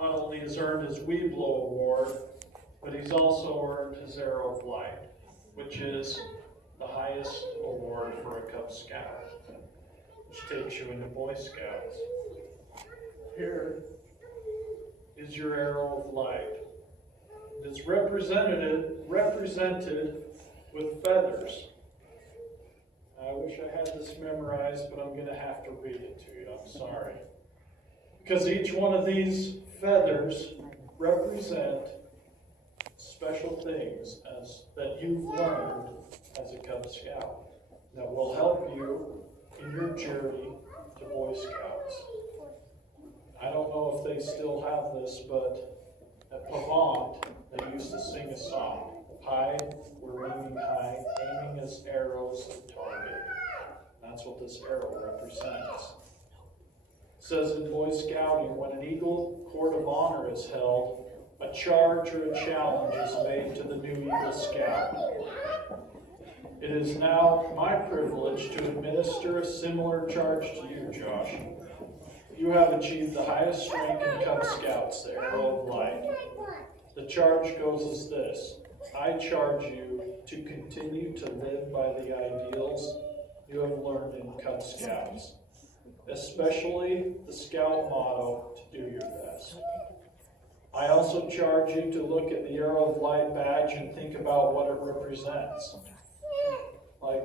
not only has earned his Weeblo Award, but he's also earned his Arrow of Light, which is the highest award for a Cub Scout, which takes you into Boy Scouts. Here is your Arrow of Light. It's represented with feathers. I wish I had this memorized, but I'm going to have to read it to you. I'm sorry. Because each one of these feathers represent special things that you've learned as a Cub Scout that will help you in your journey to Boy Scouts. I don't know if they still have this, but at Pavant, they used to sing a song. High, we're aiming high, aiming as arrows at target. That's what this arrow represents. It says in Boy Scouting, when an Eagle Court of Honor is held, a charge or a challenge is made to the new Eagle Scout. It is now my privilege to administer a similar charge to you, Josh. You have achieved the highest rank in Cub Scouts, the Arrow of Light. The charge goes as this. I charge you to continue to live by the ideals you have learned in Cub Scouts, especially the Scout motto, to do your best. I also charge you to look at the Arrow of Light badge and think about what it represents. Like,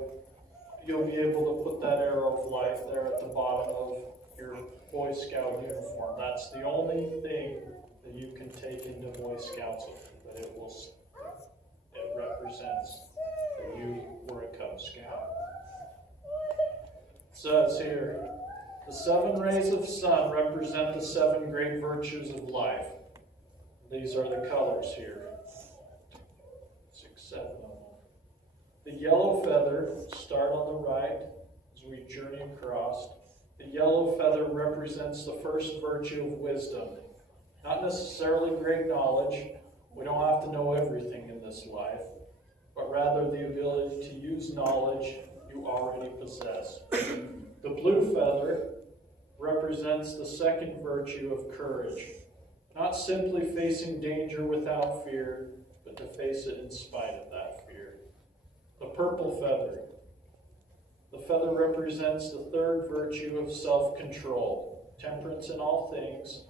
you'll be able to put that Arrow of Light there at the bottom of your Boy Scout uniform. That's the only thing that you can take into Boy Scouts with you, but it represents that you were a Cub Scout. It says here, the 7 rays of sun represent the 7 great virtues of life. These are the colors here. 6, 7 of them. The yellow feather, start on the right as we journey across. The yellow feather represents the first virtue of wisdom. Not necessarily great knowledge. We don't have to know everything in this life, but rather the ability to use knowledge you already possess. The blue feather represents the second virtue of courage. Not simply facing danger without fear, but to face it in spite of that fear. The purple feather. The feather represents the third virtue of self-control. Temperance in all things.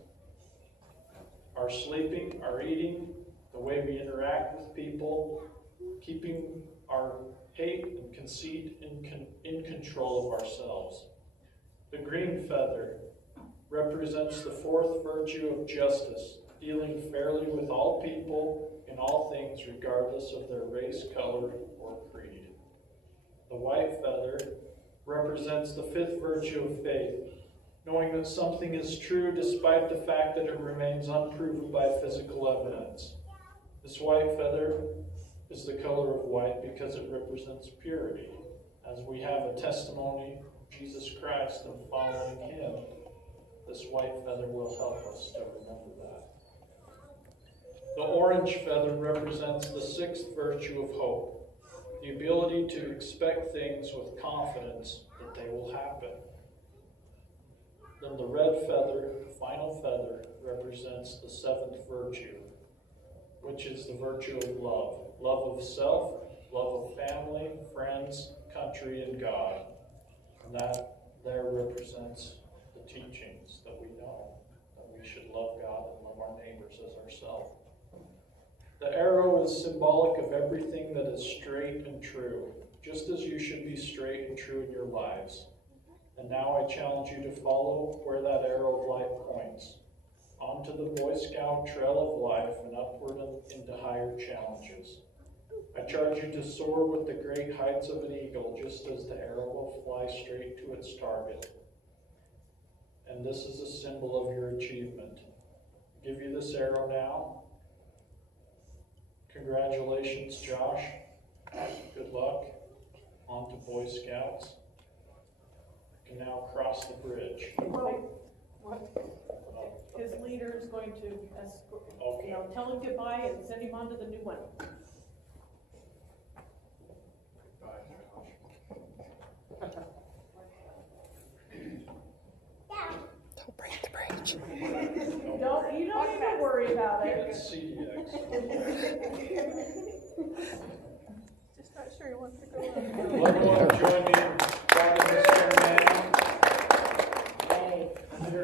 Our sleeping, our eating, the way we interact with people, keeping our hate and conceit in control of ourselves. The green feather represents the fourth virtue of justice, dealing fairly with all people in all things regardless of their race, color, or creed. The white feather represents the fifth virtue of faith, knowing that something is true despite the fact that it remains unproven by physical evidence. This white feather is the color of white because it represents purity. As we have a testimony of Jesus Christ and following him, this white feather will help us to remember that. The orange feather represents the sixth virtue of hope, the ability to expect things with confidence that they will happen. Then the red feather, final feather, represents the seventh virtue, which is the virtue of love. Love of self, love of family, friends, country, and God. And that there represents the teachings that we know, that we should love God and love our neighbors as ourselves. The arrow is symbolic of everything that is straight and true, just as you should be straight and true in your lives. And now I challenge you to follow where that arrow of light points, onto the Boy Scout trail of life and upward into higher challenges. I charge you to soar with the great heights of an eagle, just as the arrow will fly straight to its target. And this is a symbol of your achievement. I give you this arrow now. Congratulations, Josh. Good luck. On to Boy Scouts. You can now cross the bridge. Well, his leader is going to escort, Okay. tell him goodbye and send him on to the new one. Don't break the bridge. You don't even worry about And it. CDX. Just not sure he wants to go on. Everyone join me in